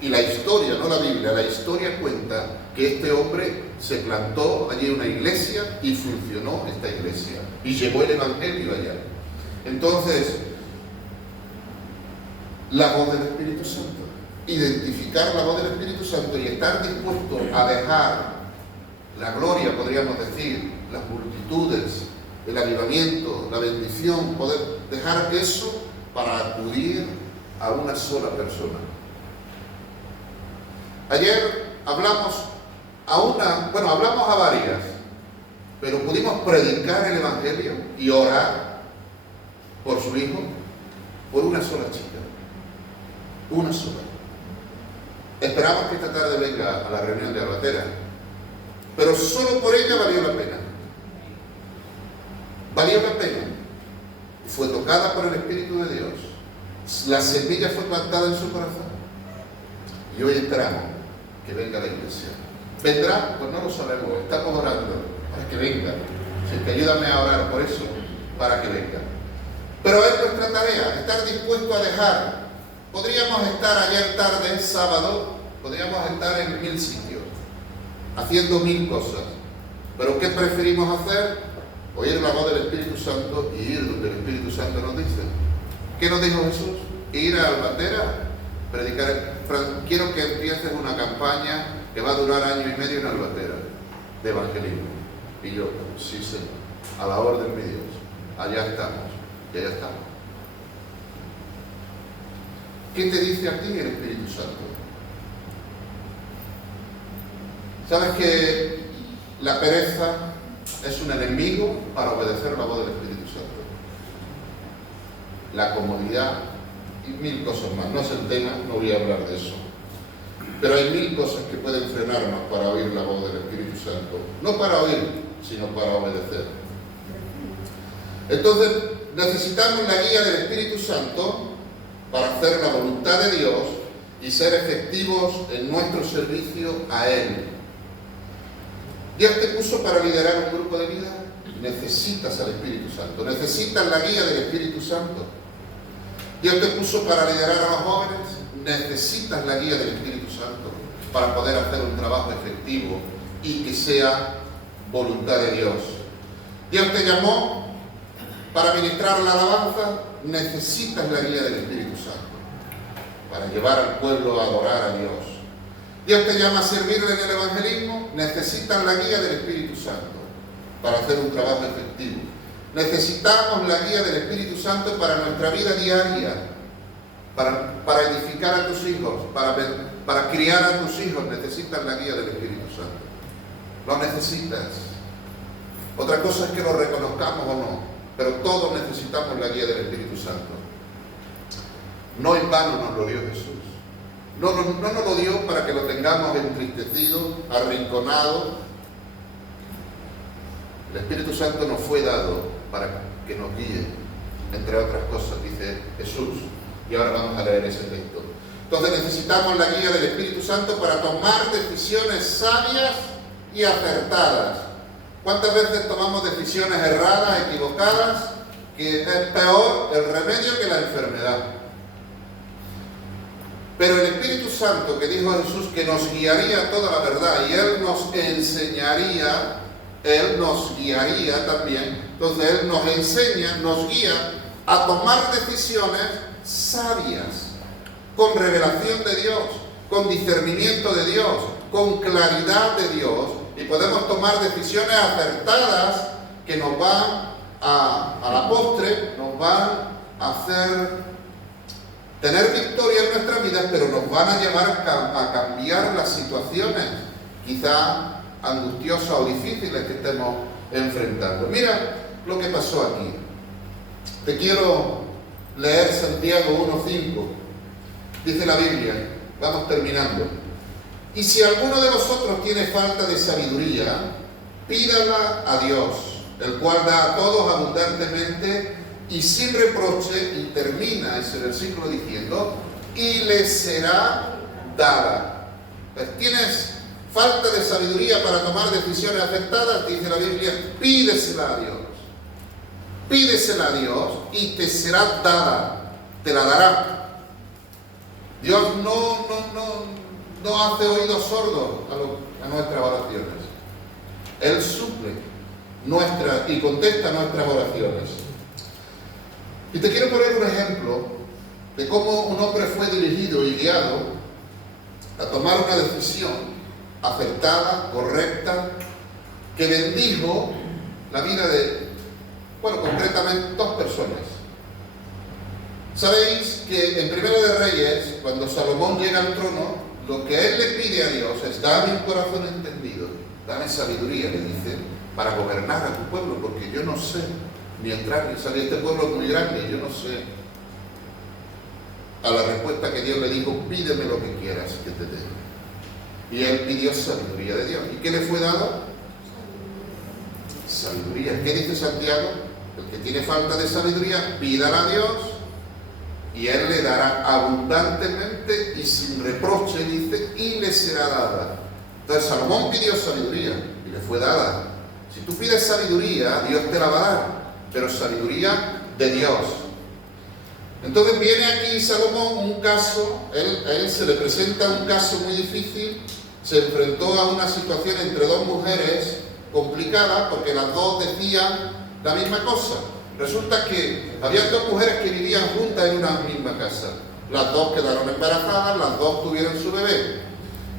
Y la historia, no la Biblia, la historia cuenta que este hombre se plantó allí una iglesia y funcionó esta iglesia. Y llevó el Evangelio allá. Entonces, la voz del Espíritu Santo. Identificar la voz del Espíritu Santo y estar dispuesto a dejar la gloria, podríamos decir, las multitudes, el avivamiento, la bendición, poder dejar eso para acudir a una sola persona. Ayer hablamos a varias, pero pudimos predicar el Evangelio y orar por su hijo, por una sola chica, una sola. Esperamos que esta tarde venga a la reunión de Albatera, pero solo por ella valió la pena. Valió la pena. Fue tocada por el Espíritu de Dios. La semilla fue plantada en su corazón. Y hoy esperamos que venga la iglesia. ¿Vendrá? Pues no lo sabemos. Estamos orando para que venga. Así que ayúdame a orar por eso, para que venga. Pero es nuestra tarea, estar dispuesto a dejar. Podríamos estar ayer tarde, sábado, podríamos estar en 1000 sitios, haciendo 1000 cosas. Pero ¿qué preferimos hacer? Oír la voz del Espíritu Santo y ir donde el Espíritu Santo nos dice. ¿Qué nos dijo Jesús? Ir a Albatera, predicar. Quiero que empieces una campaña que va a durar año y medio en Albatera, de evangelismo. Y yo, sí, Señor, a la orden de Dios, allá estamos, y allá estamos. ¿Qué te dice a ti el Espíritu Santo? ¿Sabes que la pereza es un enemigo para obedecer la voz del Espíritu Santo? La comodidad y 1000 cosas más. No es el tema, no voy a hablar de eso. Pero hay 1000 cosas que pueden frenarnos para oír la voz del Espíritu Santo. No para oír, sino para obedecer. Entonces, necesitamos la guía del Espíritu Santo para hacer la voluntad de Dios y ser efectivos en nuestro servicio a Él. Dios te puso para liderar un grupo de vida. Necesitas al Espíritu Santo, necesitas la guía del Espíritu Santo. Dios te puso para liderar a los jóvenes. Necesitas la guía del Espíritu Santo para poder hacer un trabajo efectivo y que sea voluntad de Dios. Dios te llamó para ministrar la alabanza. Necesitas la guía del Espíritu Santo para llevar al pueblo a adorar a Dios. Dios te llama a servirle en el evangelismo. Necesitas la guía del Espíritu Santo para hacer un trabajo efectivo. Necesitamos la guía del Espíritu Santo para nuestra vida diaria, para edificar a tus hijos, para criar a tus hijos. Necesitas la guía del Espíritu Santo. Lo necesitas. Otra cosa es que lo reconozcamos o no, pero todos necesitamos la guía del Espíritu Santo. No en vano nos lo dio Jesús. No nos lo dio para que lo tengamos entristecido, arrinconado. El Espíritu Santo nos fue dado para que nos guíe, entre otras cosas, dice Jesús. Y ahora vamos a leer ese texto. Entonces necesitamos la guía del Espíritu Santo para tomar decisiones sabias y acertadas. ¿Cuántas veces tomamos decisiones erradas, equivocadas, que es peor el remedio que la enfermedad? Pero el Espíritu Santo, que dijo Jesús que nos guiaría toda la verdad y Él nos enseñaría, Él nos guiaría también. Entonces Él nos enseña, nos guía a tomar decisiones sabias, con revelación de Dios, con discernimiento de Dios, con claridad de Dios, y podemos tomar decisiones acertadas que nos van a la postre, nos van a hacer tener victoria en nuestras vidas, pero nos van a llevar a cambiar las situaciones quizá angustiosas o difíciles que estemos enfrentando. Mira lo que pasó aquí. Te quiero leer Santiago 1:5. Dice la Biblia, vamos terminando. Y si alguno de vosotros tiene falta de sabiduría, pídala a Dios, el cual da a todos abundantemente y sin reproche, y termina ese versículo diciendo, y le será dada. Pues tienes falta de sabiduría para tomar decisiones acertadas, dice la Biblia, pídesela a Dios. Pídesela a Dios y te será dada, te la dará. Dios no hace oídos sordos a nuestras oraciones. Él suple y contesta nuestras oraciones. Y te quiero poner un ejemplo de cómo un hombre fue dirigido y guiado a tomar una decisión acertada, correcta, que bendijo la vida de, concretamente 2 personas. Sabéis que en Primera de Reyes, cuando Salomón llega al trono, lo que él le pide a Dios es: dame un corazón entendido, dame sabiduría, le dice, para gobernar a tu pueblo, porque yo no sé ni entrar ni salir. Este pueblo es muy grande y yo no sé. A la respuesta que Dios le dijo: pídeme lo que quieras que te dé. Y él pidió sabiduría de Dios. ¿Y qué le fue dado? Sabiduría. ¿Qué dice Santiago? El que tiene falta de sabiduría, pídala a Dios y Él le dará abundantemente y sin reproche, dice, y le será dada. Entonces Salomón pidió sabiduría y le fue dada. Si tú pides sabiduría, Dios te la va a dar, pero sabiduría de Dios. Entonces viene aquí Salomón un caso, a él se le presenta un caso muy difícil, se enfrentó a una situación entre dos mujeres complicada porque las dos decían la misma cosa. Resulta que había dos mujeres que vivían juntas en una misma casa. Las dos quedaron embarazadas, las dos tuvieron su bebé.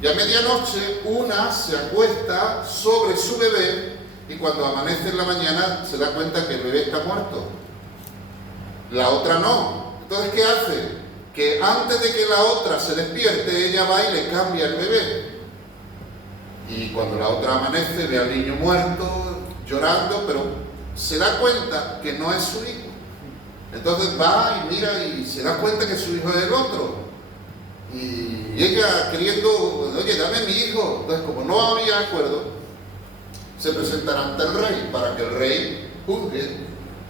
Y a medianoche una se acuesta sobre su bebé y cuando amanece en la mañana se da cuenta que el bebé está muerto. La otra no. Entonces, ¿qué hace? Que antes de que la otra se despierte, ella va y le cambia el bebé. Y cuando la otra amanece, ve al niño muerto, llorando, pero se da cuenta que no es su hijo. Entonces va y mira y se da cuenta que su hijo es el otro. Y ella queriendo, oye, dame mi hijo. Entonces, como no había acuerdo, se presentará ante el rey para que el rey juzgue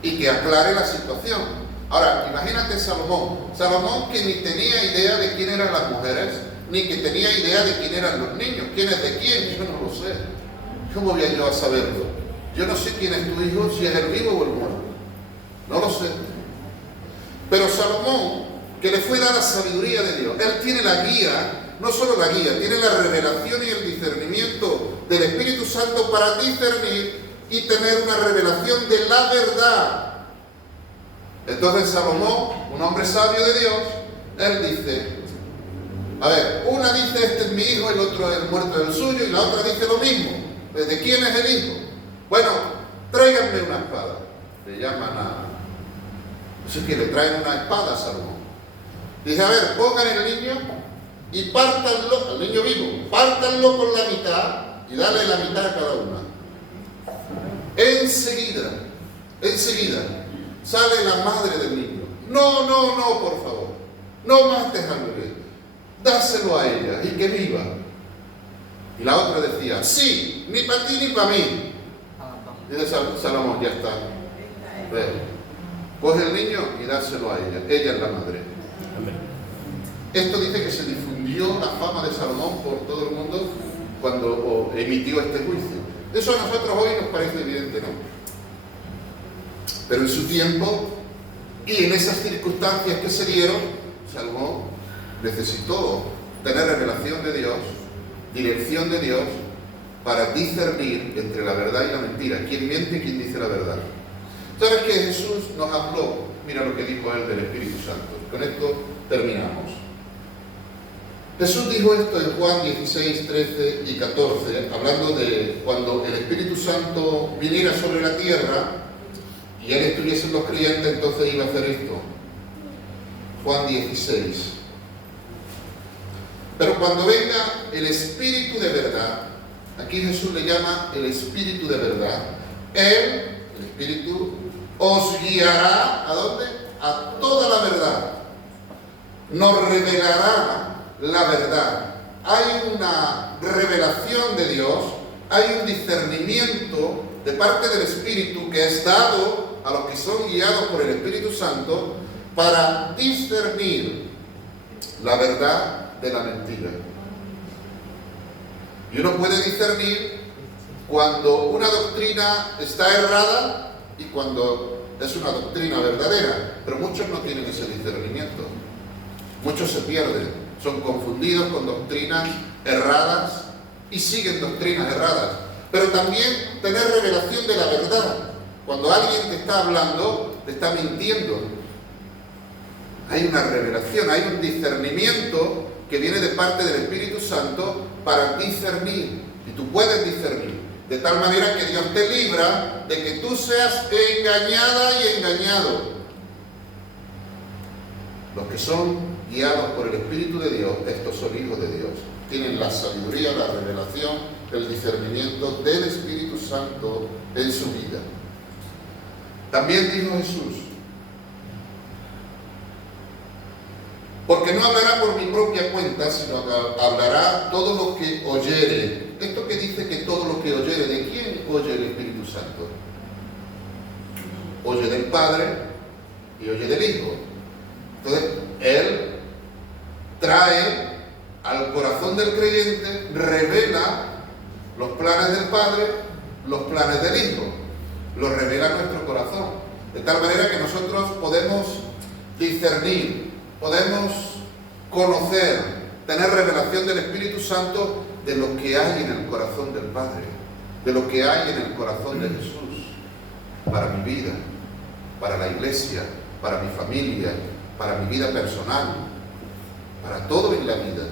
y que aclare la situación. Ahora, imagínate Salomón que ni tenía idea de quién eran las mujeres, ni que tenía idea de quién eran los niños. ¿Quién es de quién? Yo no lo sé. ¿Cómo voy yo a saberlo? Yo no sé quién es tu hijo, si es el vivo o el muerto. No lo sé. Pero Salomón, que le fue dada sabiduría de Dios, él tiene la guía, no solo la guía, tiene la revelación y el discernimiento del Espíritu Santo para discernir y tener una revelación de la verdad. Entonces Salomón, un hombre sabio de Dios, él dice, a ver, una dice este es mi hijo, el otro es el muerto del suyo, y la otra dice lo mismo. ¿De quién es el hijo? Bueno, tráiganme una espada. Le llaman así que le traen una espada a Salomón. Dice, a ver, pongan el niño y pártanlo, al niño vivo, pártanlo por la mitad y dale la mitad a cada una. Enseguida, sale la madre del niño. No, por favor. No mates al bebé. Dáselo a ella y que viva. Y la otra decía, sí, ni para ti ni para mí. Dice Salomón, ya está. Coge el niño y dáselo a ella. Ella es la madre. Amén. Esto dice que se difundió la fama de Salomón por todo el mundo cuando emitió este juicio. Eso a nosotros hoy nos parece evidente, ¿no? Pero en su tiempo y en esas circunstancias que se dieron, Salomón necesitó tener revelación de Dios, dirección de Dios, para discernir entre la verdad y la mentira. ¿Quién miente y quién dice la verdad? ¿Sabes que Jesús nos habló? Mira lo que dijo él del Espíritu Santo. Con esto terminamos. Jesús dijo esto en Juan 16, 13 y 14, hablando de cuando el Espíritu Santo viniera sobre la tierra y Él estuviese en los creyentes, entonces iba a hacer esto. Juan 16. Pero cuando venga el Espíritu de verdad, aquí Jesús le llama el Espíritu de verdad, Él, el Espíritu, os guiará, ¿a dónde? A toda la verdad. Nos revelará la verdad. Hay una revelación de Dios, hay un discernimiento de parte del Espíritu que es dado a los que son guiados por el Espíritu Santo para discernir la verdad de la mentira. Y uno puede discernir cuando una doctrina está errada y cuando es una doctrina verdadera, pero muchos no tienen ese discernimiento. Muchos se pierden, son confundidos con doctrinas erradas y siguen doctrinas erradas. Pero también tener revelación de la verdad. Cuando alguien te está hablando, te está mintiendo. Hay una revelación, hay un discernimiento que viene de parte del Espíritu Santo para discernir. Y tú puedes discernir. De tal manera que Dios te libra de que tú seas engañada y engañado. Los que son guiados por el Espíritu de Dios, estos son hijos de Dios. Tienen la sabiduría, la revelación, el discernimiento del Espíritu Santo en su vida. También dijo Jesús, porque no hablará por mi propia cuenta, sino que hablará todo lo que oyere. Esto que dice que todo lo que oyere, ¿de quién oye el Espíritu Santo? Oye del Padre y oye del Hijo. Entonces, Él trae al corazón del creyente, revela los planes del Padre, los planes del Hijo, los revela en nuestro corazón, de tal manera que nosotros podemos discernir, podemos conocer, tener revelación del Espíritu Santo de lo que hay en el corazón del Padre, de lo que hay en el corazón de Jesús, para mi vida, para la iglesia, para mi familia, para mi vida personal, para todo en la vida.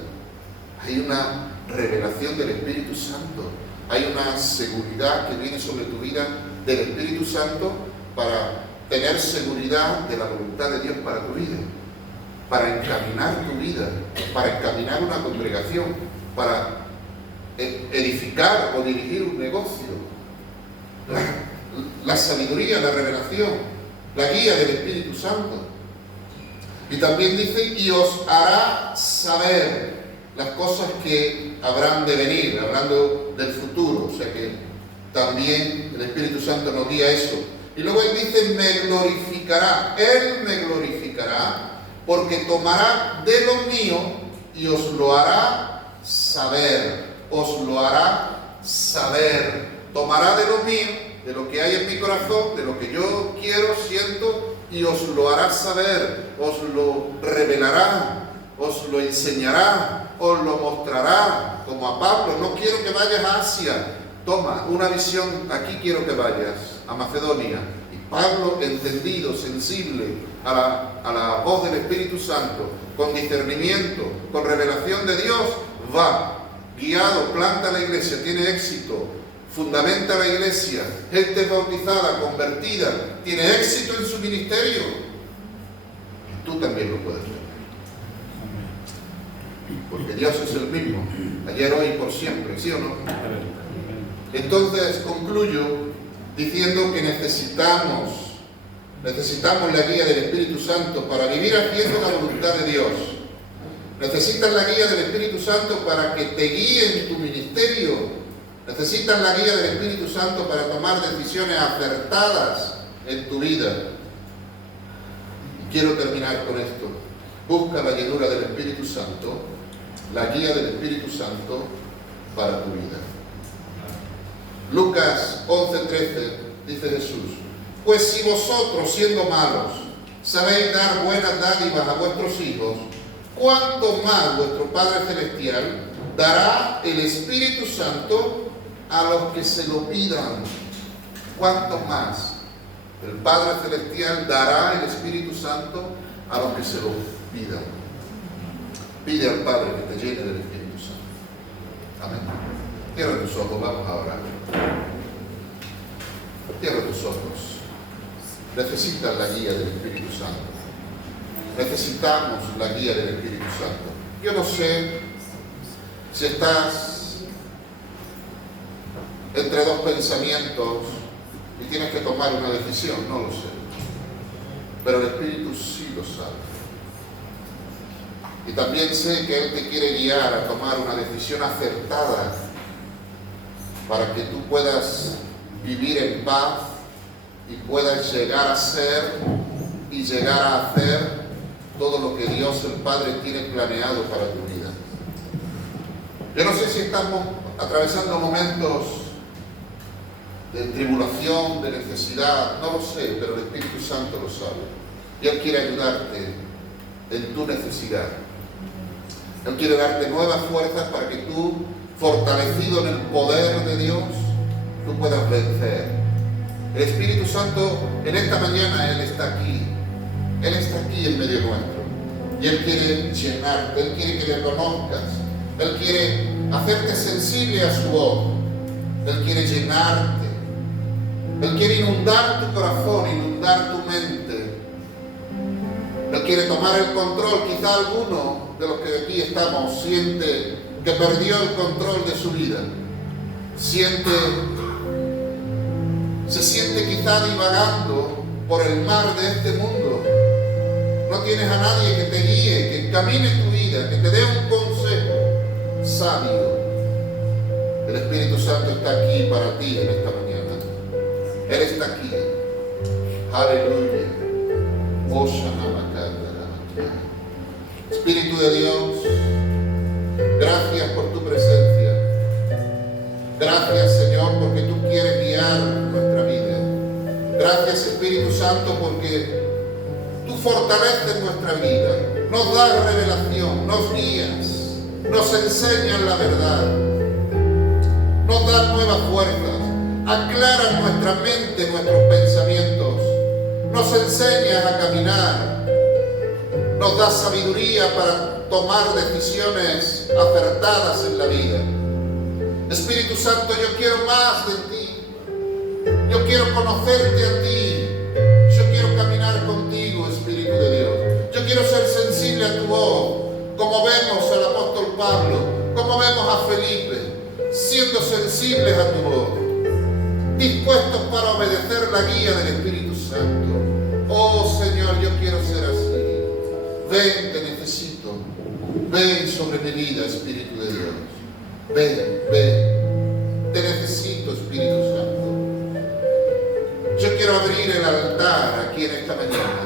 Hay una revelación del Espíritu Santo, hay una seguridad que viene sobre tu vida del Espíritu Santo para tener seguridad de la voluntad de Dios para tu vida, para encaminar tu vida, para encaminar una congregación, para edificar o dirigir un negocio. La sabiduría, la revelación, la guía del Espíritu Santo. Y también dice, y os hará saber las cosas que habrán de venir, hablando del futuro. O sea que también el Espíritu Santo nos guía eso. Y luego Él dice, me glorificará. Él me glorificará porque tomará de lo mío y os lo hará saber. Os lo hará saber. Tomará de lo mío, de lo que hay en mi corazón, de lo que yo quiero, siento, y os lo hará saber, os lo revelará, os lo enseñará, os lo mostrará, como a Pablo. No quiero que vayas a Asia, toma una visión, aquí quiero que vayas, a Macedonia. Y Pablo, entendido, sensible a la voz del Espíritu Santo, con discernimiento, con revelación de Dios, va, guiado, planta la iglesia, tiene éxito, fundamenta la iglesia, gente bautizada, convertida, tiene éxito en su ministerio. Tú también lo puedes tener. Porque Dios es el mismo, ayer, hoy y por siempre, ¿sí o no? Entonces concluyo diciendo que necesitamos la guía del Espíritu Santo para vivir haciendo la voluntad de Dios. Necesitas la guía del Espíritu Santo para que te guíe en tu ministerio. Necesitas la guía del Espíritu Santo para tomar decisiones acertadas en tu vida. Y quiero terminar con esto. Busca la llenura del Espíritu Santo, la guía del Espíritu Santo para tu vida. Lucas 11:13 dice Jesús, pues si vosotros, siendo malos, sabéis dar buenas dádivas a vuestros hijos, ¿cuánto más vuestro Padre Celestial dará el Espíritu Santo a los que se lo pidan? ¿Cuánto más el Padre Celestial dará el Espíritu Santo a los que se lo pidan? Pide al Padre que te llene del Espíritu Santo. Amén. Cierra tus ojos, vamos a orar. Cierra tus ojos. Necesitas la guía del Espíritu Santo. Necesitamos la guía del Espíritu Santo. Yo no sé si estás entre dos pensamientos y tienes que tomar una decisión, no lo sé. Pero el Espíritu sí lo sabe. Y también sé que Él te quiere guiar a tomar una decisión acertada para que tú puedas vivir en paz y puedas llegar a ser y llegar a hacer todo lo que Dios el Padre tiene planeado para tu vida. Yo no sé si estamos atravesando momentos de tribulación, de necesidad, no lo sé, pero el Espíritu Santo lo sabe. Y Él quiere ayudarte en tu necesidad. Él quiere darte nuevas fuerzas para que tú, fortalecido en el poder de Dios, tú puedas vencer. El Espíritu Santo, en esta mañana, Él está aquí. Él está aquí en medio nuestro. Y Él quiere llenarte, Él quiere que le conozcas. Él quiere hacerte sensible a su voz. Él quiere llenarte. Él quiere inundar tu corazón, inundar tu mente. Él quiere tomar el control. Quizá alguno de los que aquí estamos siente que perdió el control de su vida. Se siente quizá divagando por el mar de este mundo. No tienes a nadie que te guíe, que encamine tu vida, que te dé un consejo sabio. El Espíritu Santo está aquí para ti en esta mañana. Él está aquí. Aleluya. de Dios, gracias por tu presencia. Gracias, Señor, porque tú quieres guiar nuestra vida. Gracias, Espíritu Santo, porque tú fortaleces nuestra vida, nos das revelación, nos guías, nos enseñas la verdad, nos das nuevas fuerzas, aclaras nuestra mente, nuestros pensamientos, nos enseñas a caminar, nos das sabiduría para tomar decisiones acertadas en la vida. Espíritu Santo, yo quiero más de ti, yo quiero conocerte a ti, yo quiero caminar contigo, Espíritu de Dios. Yo quiero ser sensible a tu voz, como vemos al apóstol Pablo, como vemos a Felipe, siendo sensibles a tu voz, dispuestos para obedecer la guía del Espíritu Santo. Oh Señor, yo quiero ser así. Ven, te necesito. Ven sobre mi vida, Espíritu de Dios. Ven, ven. Te necesito, Espíritu Santo. Yo quiero abrir el altar aquí en esta mañana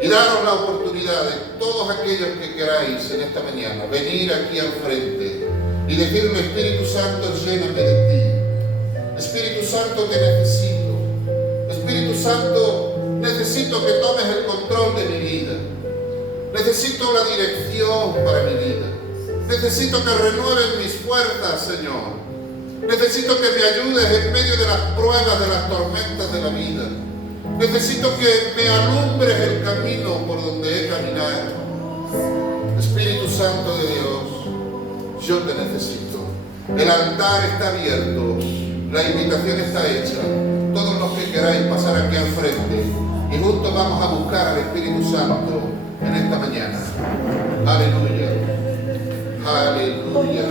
y daros la oportunidad de todos aquellos que queráis en esta mañana venir aquí al frente y decirle: Espíritu Santo, lléname de ti. Espíritu Santo, te necesito. Espíritu Santo, necesito que tomes el control de mi vida. Necesito la dirección para mi vida. Necesito que renueves mis fuerzas, Señor. Necesito que me ayudes en medio de las pruebas, de las tormentas de la vida. Necesito que me alumbres el camino por donde he caminado. Espíritu Santo de Dios, yo te necesito. El altar está abierto, la invitación está hecha. Todos los que queráis pasar aquí al frente y juntos vamos a buscar al Espíritu Santo en esta mañana. Aleluya. Aleluya.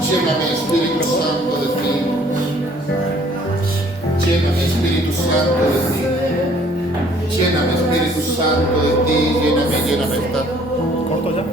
Lléname, Espíritu Santo, de ti. Lléname, Espíritu Santo, de ti. Lléname, Espíritu Santo, de ti. Lléname. ¿Corto ya?